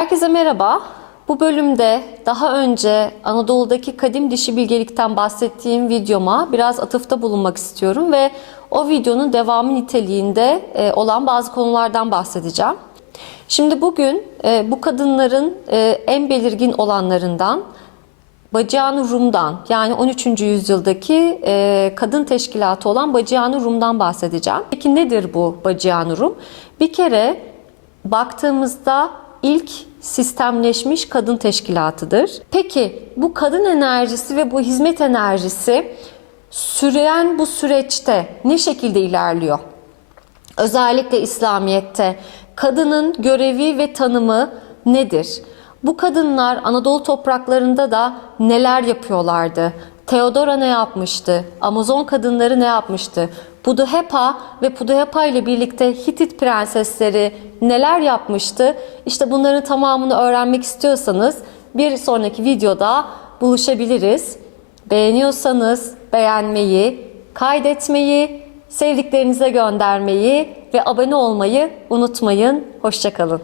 Herkese merhaba. Bu bölümde daha önce Anadolu'daki kadim dişi bilgelikten bahsettiğim videoma biraz atıfta bulunmak istiyorum ve o videonun devamı niteliğinde e, olan bazı konulardan bahsedeceğim. Şimdi bugün e, bu kadınların e, en belirgin olanlarından Bacıyanı Rum'dan yani 13. yüzyıldaki e, kadın teşkilatı olan Bacıyanı Rum'dan bahsedeceğim. Peki nedir bu Bacıyanı Rum? Bir kere baktığımızda ilk sistemleşmiş kadın teşkilatıdır. Peki bu kadın enerjisi ve bu hizmet enerjisi süren bu süreçte ne şekilde ilerliyor? Özellikle İslamiyet'te kadının görevi ve tanımı nedir? Bu kadınlar Anadolu topraklarında da neler yapıyorlardı? Theodora ne yapmıştı? Amazon kadınları ne yapmıştı? Puduhepa ve Puduhepa ile birlikte Hitit prensesleri neler yapmıştı? İşte bunların tamamını öğrenmek istiyorsanız bir sonraki videoda buluşabiliriz. Beğeniyorsanız beğenmeyi, kaydetmeyi, sevdiklerinize göndermeyi ve abone olmayı unutmayın. Hoşçakalın.